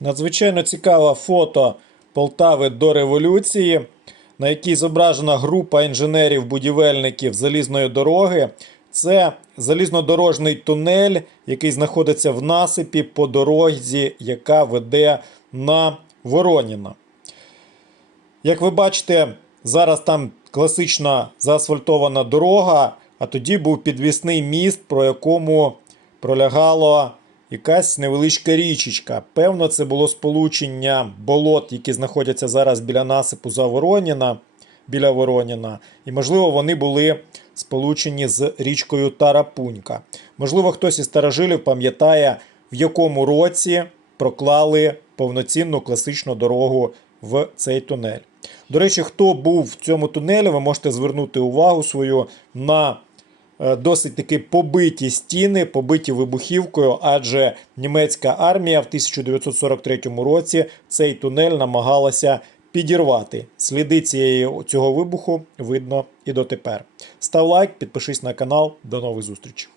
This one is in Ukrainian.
Надзвичайно цікаве фото Полтави до революції, на якій зображена група інженерів-будівельників залізної дороги. Це залізнодорожний тунель, який знаходиться в насипі по дорозі, яка веде на Вороніна. Як ви бачите, зараз там класична заасфальтована дорога, а тоді був підвісний міст, про якому пролягала якась невеличка річечка. Певно, це було сполучення болот, які знаходяться зараз біля насипу за Вороніна, біля Вороніна. І, можливо, вони були сполучені з річкою Тарапунька. Можливо, хтось із старожилів пам'ятає, в якому році проклали повноцінну класичну дорогу в цей тунель. До речі, хто був в цьому тунелі, ви можете звернути увагу свою на досить таки побиті стіни, побиті вибухівкою, адже німецька армія в 1943 році цей тунель намагалася підірвати. Сліди цієї, цього вибуху видно і дотепер. Став лайк, підпишись на канал. До нових зустрічей.